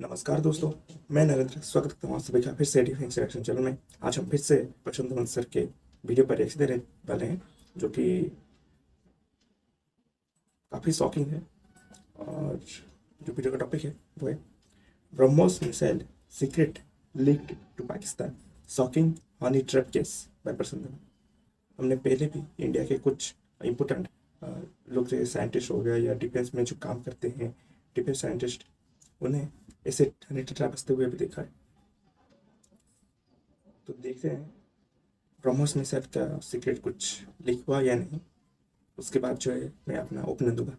नमस्कार दोस्तों, मैं नरेंद्र स्वागत करता हूँ आप सभी का फिर से डिफेंस रिएक्शन चैनल में। आज हम फिर से प्रशांत धवन सर के वीडियो पर रिएक्शन देने वाले हैं, जो कि काफ़ी शॉकिंग है। और जो वीडियो का टॉपिक है वो है BrahMos missile secret leaked to Pakistan, shocking honey trap case by Prashant Dhawan. हमने पहले भी इंडिया के कुछ इम्पोर्टेंट लोग, जैसे साइंटिस्ट हो गया या डिफेंस में जो काम करते हैं डिफेंस साइंटिस्ट, उन्हें ऐसे हनी ट्रैप बसते हुए भी देखा है। तो देखते हैं ब्रह्मोस मिसाइल का सीक्रेट कुछ लीक हुआ या नहीं। उसके बाद जो है मैं अपना ओपिनियन दूंगा।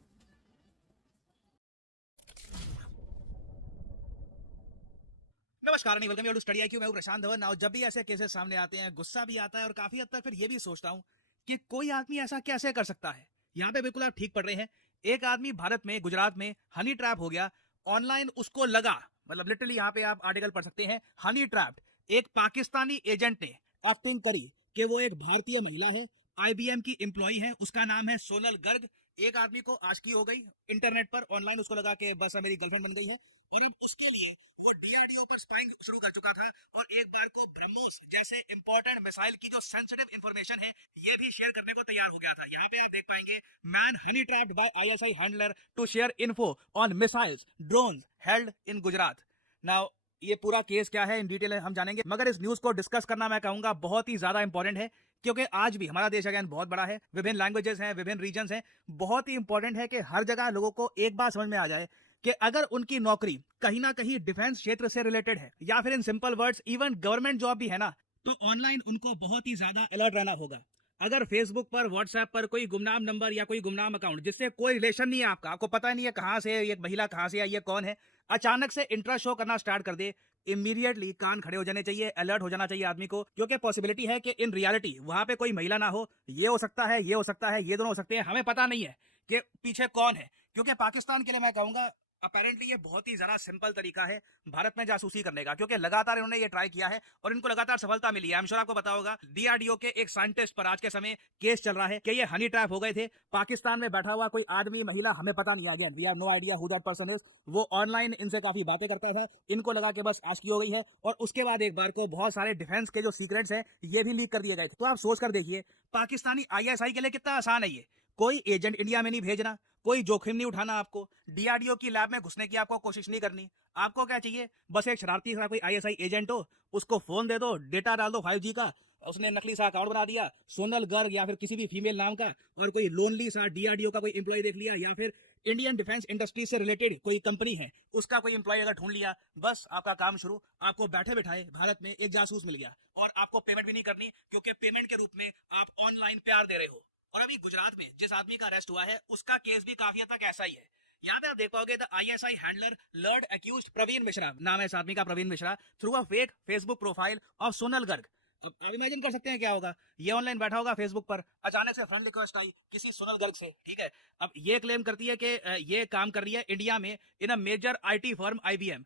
नमस्कार नहीं welcome you to study IQ. मैं हूं प्रशांत धवन। नाउ जब भी ऐसे केसेस सामने आते हैं गुस्सा भी आता है और काफी हद तक फिर ये भी सोचता हूं कि कोई आदमी ऐसा कैसे कर सकता है। यहाँ पे बिल्कुल आप ठीक पढ़ रहे हैं। एक आदमी भारत में गुजरात में हनी ट्रैप हो गया, ऑनलाइन उसको लगा, मतलब लिटरली यहाँ पे आप आर्टिकल पढ़ सकते हैं, हनी ट्रैप्ड। एक पाकिस्तानी एजेंट ने एक्टिंग करी कि वो एक भारतीय महिला है, आईबीएम की एम्प्लॉय है, उसका नाम है सोनल गर्ग। एक आदमी को आशिकी हो गई इंटरनेट पर, ऑनलाइन उसको लगा कि बस अब मेरी गर्लफ्रेंड बन गई है, और अब उसके लिए वो डीआरडीओ पर स्पाइंग शुरू कर चुका था। और एक बार को ब्रह्मोस जैसे इंपॉर्टेंट मिसाइल की जो सेंसिटिव इंफॉर्मेशन है ये भी शेयर करने को तैयार हो गया था। यहाँ पे आप देख पाएंगे, man honey trapped by ISI handler to share info on missiles drones held in Gujarat. Now ये पूरा केस क्या है इन डिटेल हम जानेंगे, मगर इस न्यूज को डिस्कस करना मैं कहूंगा बहुत ही ज्यादा इंपॉर्टेंट है, क्योंकि आज भी हमारा देश अगेन बहुत बड़ा है, विभिन्न लैंग्वेजेस हैं, विभिन्न रीजन्स हैं। बहुत ही इंपॉर्टेंट है कि हर जगह लोगों को एक बात समझ में आ जाए कि अगर उनकी नौकरी कहीं ना कहीं डिफेंस क्षेत्र से रिलेटेड है, या फिर in simple words even government job भी है ना, तो ऑनलाइन उनको बहुत ही ज्यादा अलर्ट रहना होगा। अगर फेसबुक पर, व्हाट्सएप पर कोई गुमनाम नंबर या कोई गुमनाम अकाउंट जिससे कोई रिलेशन नहीं है, आपको पता नहीं है कहां से ये महिला कहां से आई, ये कौन है, अचानक से इंटरेस्ट शो करना स्टार्ट कर दे, इमीडिएटली कान खड़े हो जाने चाहिए, अलर्ट हो जाना चाहिए आदमी को। क्योंकि पॉसिबिलिटी है कि इन रियलिटी वहां पे कोई महिला ना हो, ये हो सकता है, ये हो सकता है, ये दोनों हो सकते हैं, हमें पता नहीं है कि पीछे कौन है। क्योंकि पाकिस्तान के लिए मैं कहूंगा अपेरेंटली ये बहुत ही ज्यादा सिंपल तरीका है भारत में जासूसी करने का, क्योंकि लगातार इन्होंने ये ट्राई किया है और इनको लगातार सफलता मिली है। आई एम श्योर आपको पता होगा, डीआरडीओ के एक साइंटिस्ट पर आज के समय केस चल रहा है कि ये हनी ट्रैप हो गए थे। पाकिस्तान में बैठा हुआ कोई आदमी, महिला, हमें पता नहीं, again we have no idea who that person is, वो ऑनलाइन इनसे काफी बातें करता था, इनको लगा कि बस आशिकी हो गई है, और उसके बाद एक बार को बहुत सारे डिफेंस के जो सीक्रेट्स हैं ये भी लीक कर दिए गए थे। तो आप सोच कर देखिए, पाकिस्तानी आईएसआई के लिए कितना आसान है ये। कोई एजेंट इंडिया में नहीं भेजना, कोई जोखिम नहीं उठाना, आपको डीआरडीओ की लैब में घुसने की आपको कोशिश नहीं करनी। आपको क्या चाहिए, बस एक शरारती सा कोई आईएसआई एजेंट हो, उसको फोन दे दो, डेटा डाल दो 5G का, उसने नकली सा अकाउंट बना दिया सोनल गर्ग या फिर किसी भी फीमेल नाम का, और कोई लोनली सा डीआरडीओ का कोई एम्प्लॉय देख लिया, या फिर इंडियन डिफेंस इंडस्ट्री से रिलेटेड कोई कंपनी है उसका कोई एम्प्लॉय अगर ढूंढ लिया, बस आपका काम शुरू। आपको बैठे बैठाए भारत में एक जासूस मिल गया, और आपको पेमेंट भी नहीं करनी, क्योंकि पेमेंट के रूप में आप ऑनलाइन प्यार दे रहे हो। और अभी गुजरात में जिस आदमी का अरेस्ट हुआ है उसका केस भी काफी हद तक ऐसा ही है। यहाँ पे आप देख पाओगे, the ISI handler lured accused Praveen Mishra, नाम है इस आदमी का, Praveen Mishra, through a fake Facebook profile of Sonal Garg. तो आप इमेजिन कर सकते हैं क्या होगा, ये ऑनलाइन बैठा होगा फेसबुक पर, अचानक से फ्रेंड रिक्वेस्ट आई किसी सोनल गर्ग से, ठीक है। अब ये क्लेम करती है कि ये काम कर रही है इंडिया में in a major IT firm IBM.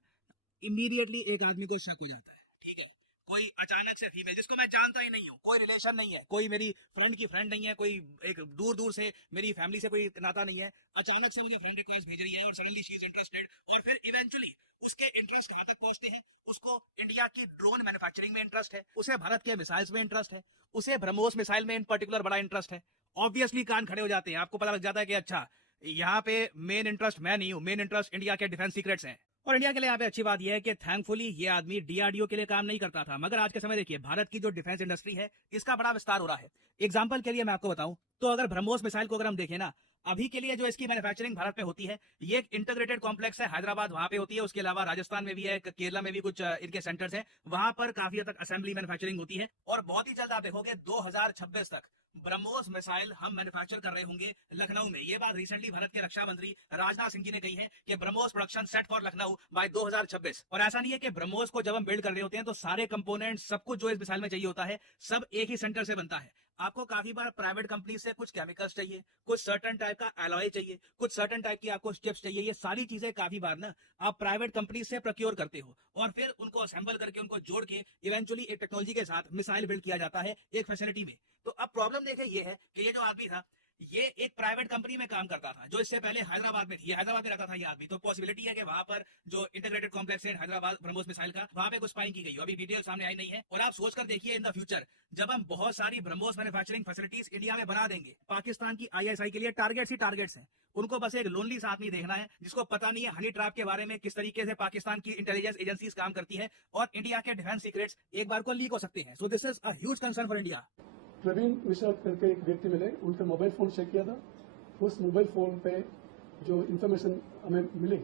Immediately एक आदमी को शक हो जाता है, ठीक है। कोई अचानक से फीमेल जिसको मैं जानता ही नहीं हूँ, कोई रिलेशन नहीं है, कोई मेरी फ्रेंड की फ्रेंड नहीं है, कोई एक दूर दूर से मेरी फैमिली से कोई नाता नहीं है, अचानक से मुझे फ्रेंड रिक्वेस्ट भेज रही है और सडनली शी इज इंटरेस्टेड। और फिर इवेंचुअली उसके इंटरेस्ट कहां तक पहुंचते हैं, उसको इंडिया की ड्रोन मैन्युफैक्चरिंग में इंटरेस्ट है, उसे भारत के मिसाइल्स में इंटरेस्ट है, उसे ब्रह्मोस मिसाइल में इन पर्टिकुलर बड़ा इंटरेस्ट है। ऑब्वियसली कान खड़े हो जाते हैं, आपको पता लग जाता है कि अच्छा, यहाँ पे मेन इंटरेस्ट मैं नहीं हूँ, मेन इंटरेस्ट इंडिया के डिफेंस सीक्रेट्स हैं। और इंडिया के लिए यहाँ पे अच्छी बात यह है कि थैंकफुली ये आदमी डीआरडीओ के लिए काम नहीं करता था, मगर आज के समय देखिए भारत की जो डिफेंस इंडस्ट्री है इसका बड़ा विस्तार हो रहा है। एग्जाम्पल के लिए मैं आपको बताऊं तो अगर ब्रह्मोस मिसाइल को अगर हम देखें ना, अभी के लिए जो इसकी मैन्युफैक्चरिंग भारत में होती है, ये एक इंटीग्रेटेड कॉम्प्लेक्स है, हैदराबाद वहां पे होती है, उसके अलावा राजस्थान में भी है, केरला में भी कुछ इनके सेंटर्स हैं, वहां पर काफी हद तक असेंबली मैन्युफैक्चरिंग होती है। और बहुत ही जल्द आप देखोगे 2026 तक ब्रह्मोस मिसाइल हम मैन्युफैक्चर कर रहे होंगे लखनऊ में। ये बात रिसेंटली भारत के रक्षा मंत्री राजनाथ सिंह जी ने कही है कि BrahMos production set for Lucknow by 2026। और ऐसा नहीं है कि ब्रह्मोस को जब हम बिल्ड कर रहे होते हैं तो सारे कंपोनेंट सब कुछ जो इस मिसाइल में चाहिए होता है सब एक ही सेंटर से बनता है। आपको काफी बार प्राइवेट कंपनी से कुछ केमिकल्स चाहिए, कुछ सर्टेन टाइप का एलॉय चाहिए, कुछ सर्टेन टाइप की आपको चिप्स चाहिए, ये सारी चीजें काफी बार ना आप प्राइवेट कंपनी से प्रोक्योर करते हो, और फिर उनको असेंबल करके उनको जोड़ के इवेंचुअली एक टेक्नोलॉजी के साथ मिसाइल बिल्ड किया जाता है एक फैसिलिटी में। तो अब प्रॉब्लम देखें ये है कि ये जो आदमी था ये एक प्राइवेट कंपनी में काम करता था जो इससे पहले हैदराबाद में थी। हैदराबाद में रहता था ये आदमी, तो पॉसिबिलिटी है कि वहां पर जो इंटीग्रेटेड कॉम्प्लेक्स है हैदराबाद ब्रह्मोस मिसाइल का, वहां पे कुछ स्पाइंग की गई हो। अभी डिटेल सामने आई नहीं है। और आप सोचकर देखिए इन द फ्यूचर जब हम बहुत सारी ब्रह्मोस मैन्युफैक्चरिंग फैसिलिटीज इंडिया में बना देंगे, पाकिस्तान की आईएसआई के लिए टारगेट्स ही टारगेट्स हैं। उनको बस एक लोनली सा आदमी देखना है जिसको पता नहीं है हनी ट्रैप के बारे में, किस तरीके से पाकिस्तान की इंटेलिजेंस एजेंसीज काम करती है और इंडिया के डिफेंस सीक्रेट्स एक बार को लीक हो सकते हैं। So this is a huge concern for India. Praveen Mishra करके एक व्यक्ति मिले, उनका मोबाइल फ़ोन चेक किया था। उस मोबाइल फ़ोन पे जो इन्फॉर्मेशन हमें मिली,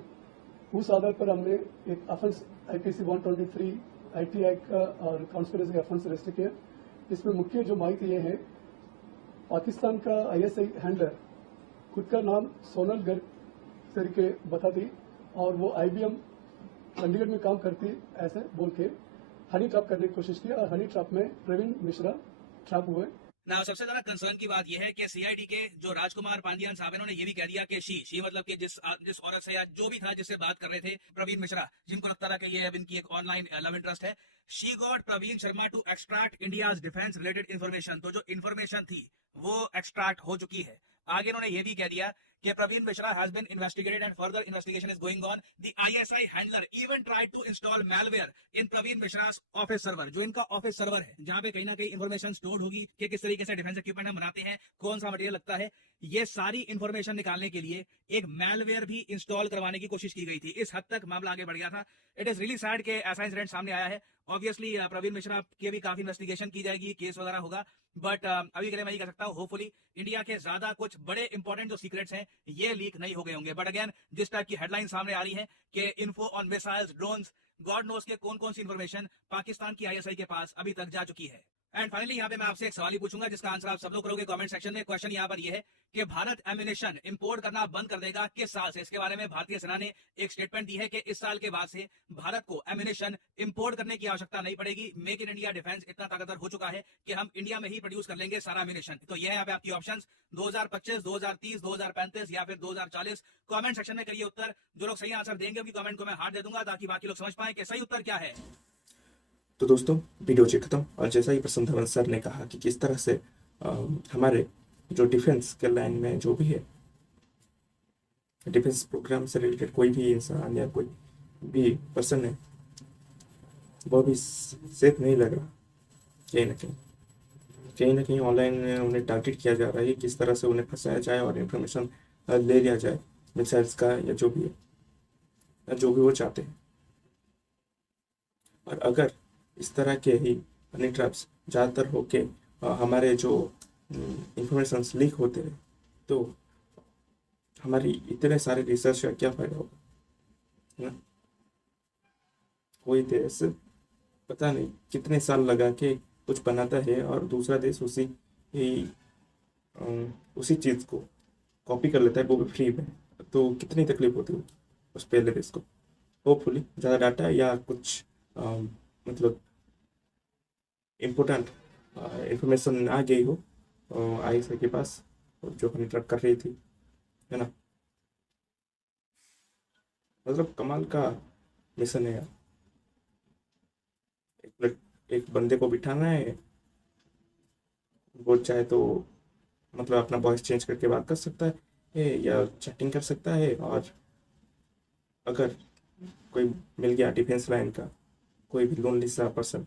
उस आधार पर हमने एक अफेंस आईपीसी 123 आईटी एक्ट का और कॉन्स्पिरेसी अफेंस रजिस्टर किया। इसमें मुख्य जो माहिती ये है, पाकिस्तान का आईएसआई हैंडलर खुद का नाम सोनल गर्ग करके बताती और वो आईबीएम चंडीगढ़ में काम करती ऐसे बोल के हनी ट्रैप करने की कोशिश की और हनी ट्रैप में प्रवीण मिश्रा ट्रैप हुए। ना सबसे ज्यादा कंसर्न की बात यह है कि सीआईडी के जो राजकुमार पांडियन साहब, इन्होंने ये भी कह दिया कि शी मतलब कि जिस औरत से या जो भी था जिससे बात कर रहे थे प्रवीण मिश्रा, जिनको लगता था कि ये अब इनकी एक ऑनलाइन लव इंटरेस्ट है, she got Praveen Sharma to extract India's defence related information. तो जो इन्फॉर्मेशन थी वो एक्सट्रैक्ट हो चुकी है। आगे इन्होंने ये भी कह दिया कि Praveen Mishra has been investigated and further investigation is going on. The ISI handler even tried to install malware in Praveen Mishra's office server, जो इनका ऑफिस सर्वर है जहां पे कहीं ना कहीं इन्फॉर्मेशन स्टोर होगी कि किस तरीके से डिफेंस इक्विपमेंट हम बनाते हैं, कौन सा मटेरियल लगता है। ये सारी इन्फॉर्मेशन निकालने के लिए एक मैलवेयर भी इंस्टॉल करवाने की कोशिश की गई थी। इस हद तक मामला आगे बढ़ गया था। इट इज रियली सैड कि ऐसा इंसिडेंट सामने आया है। ऑब्वियसली प्रवीण मिश्रा की भी काफी इन्वेस्टिगेशन की जाएगी, केस वगैरह होगा, बट अभी के लिए मैं ये कह सकता हूँ होपफुली इंडिया के ज्यादा कुछ बड़े इंपॉर्टेंट जो सीक्रेट्स हैं ये लीक नहीं हो गए होंगे। बट अगेन जिस टाइप की हेडलाइन सामने आ रही है कि info on missiles, drones, God knows के कौन कौन सी इन्फॉर्मेशन पाकिस्तान की आईएसआई के पास अभी तक जा चुकी है। एंड फाइनली यहाँ पे मैं आपसे एक सवाल ही पूछूंगा जिसका आंसर आप सब लोग करोगे कमेंट सेक्शन में। क्वेश्चन यहाँ पर ये है कि भारत एम्यूनेशन इंपोर्ट करना बंद कर देगा किस साल से? इसके बारे में भारतीय सेना ने एक स्टेटमेंट दी है कि इस साल के बाद से भारत को एम्यूनेशन इंपोर्ट करने की आवश्यकता नहीं पड़ेगी। मेक इन इंडिया डिफेंस इतना ताकतवर हो चुका है कि हम इंडिया में ही प्रोड्यूस कर लेंगे सारा एम्यूनेशन। तो ये है यहाँ पे आपकी ऑप्शंस 2025, 2030, 2035 या फिर 2040। कमेंट सेक्शन में करिए उत्तर। जो लोग सही आंसर देंगे उनकी कमेंट को मैं हार्ट दे दूंगा ताकि बाकी लोग समझ पाए कि सही उत्तर क्या है। तो दोस्तों वीडियो जी खत्म। और जैसा ही प्रसन्न धवन सर ने कहा कि किस तरह से हमारे जो डिफेंस के लाइन में जो भी है, डिफेंस प्रोग्राम से रिलेटेड कोई भी इंसान या कोई भी पर्सन है वो भी सेफ नहीं लग रहा। कहीं ना कहीं ऑनलाइन उन्हें टारगेट किया जा रहा है, किस तरह से उन्हें फंसाया जाए और इन्फॉर्मेशन ले लिया जाए मिसाइल्स का या जो भी है, जो भी वो चाहते हैं। और अगर इस तरह के ही हनी ट्रैप्स ज़्यादातर होके हमारे जो इंफॉर्मेशन लीक होते हैं तो हमारी इतने सारे रिसर्च का क्या फ़ायदा होगा, है ना? कोई देश पता नहीं कितने साल लगा के कुछ बनाता है और दूसरा देश उसी चीज़ को कॉपी कर लेता है, वो भी फ्री में। तो कितनी तकलीफ होती है उस पहले देश को। होपफुली ज़्यादा डाटा या कुछ मतलब इम्पोर्टेंट इंफॉर्मेशन आ गई हो आईएसआई के पास जो हनी ट्रैप कर रही थी, है ना? मतलब कमाल का मिशन है यार। एक बंदे को बिठाना है, वो चाहे तो मतलब अपना वॉइस चेंज करके बात कर सकता है या चैटिंग कर सकता है। और अगर कोई मिल गया डिफेंस लाइन का कोई भी लोनली सा पर्सन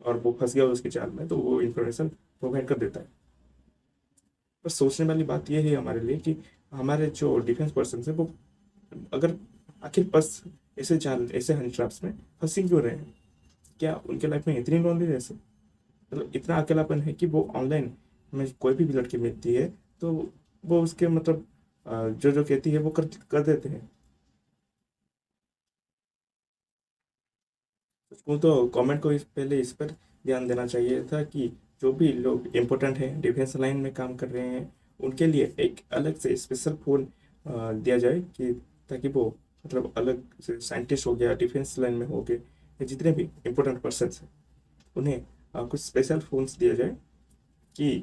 और वो फंस गया उसकी जाल में, तो वो इंफॉर्मेशन प्रोवाइड कर देता है। बस सोचने वाली बात यह है हमारे लिए कि हमारे जो डिफेंस पर्सन है वो अगर आखिर बस ऐसे हनी ट्रैप्स में फंसी क्यों रहे हैं? क्या उनके लाइफ में इतनी लोनलीनेस है, मतलब इतना अकेलापन है कि वो ऑनलाइन में कोई भी लड़की मिलती है तो वो उसके मतलब जो जो कहती है वो कर देते हैं। उसको तो गवर्नमेंट को पहले इस पर ध्यान देना चाहिए था कि जो भी लोग इम्पोर्टेंट हैं डिफेंस लाइन में काम कर रहे हैं उनके लिए एक अलग से स्पेशल फ़ोन दिया जाए कि ताकि वो मतलब अलग से साइंटिस्ट हो गया, डिफेंस लाइन में हो गए, या जितने भी इम्पोर्टेंट पर्सन हैं उन्हें कुछ स्पेशल फ़ोन्स दिया जाए कि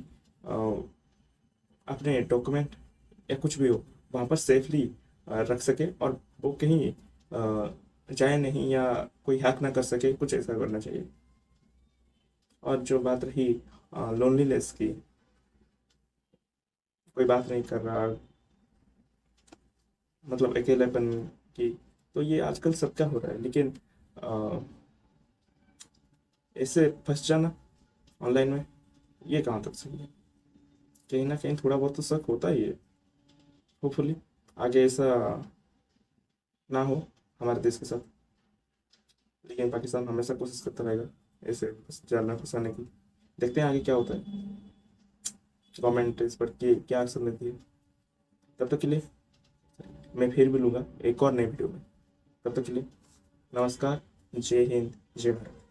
अपने डॉक्यूमेंट या कुछ भी हो वहाँ पर सेफली रख सके और वो कहीं जाए नहीं या कोई हैक ना कर सके, कुछ ऐसा करना चाहिए। और जो बात रही लोनलीनेस की, कोई बात नहीं कर रहा, मतलब अकेलेपन की, तो ये आजकल सबका हो रहा है। लेकिन ऐसे फंस जाना ऑनलाइन में, ये कहाँ तक सही है? कहीं ना कहीं थोड़ा बहुत तो शक होता ही है। होपफुली आगे ऐसा ना हो हमारे देश के साथ, लेकिन पाकिस्तान हमेशा कोशिश करता रहेगा ऐसे जानना फंसाने की। देखते हैं आगे क्या होता है, गवर्नमेंट इस पर क्या एक्शन लेती है। तब तक के लिए मैं फिर भी लूँगा एक और नई वीडियो में। तब तक के लिए नमस्कार, जय हिंद, जय भारत।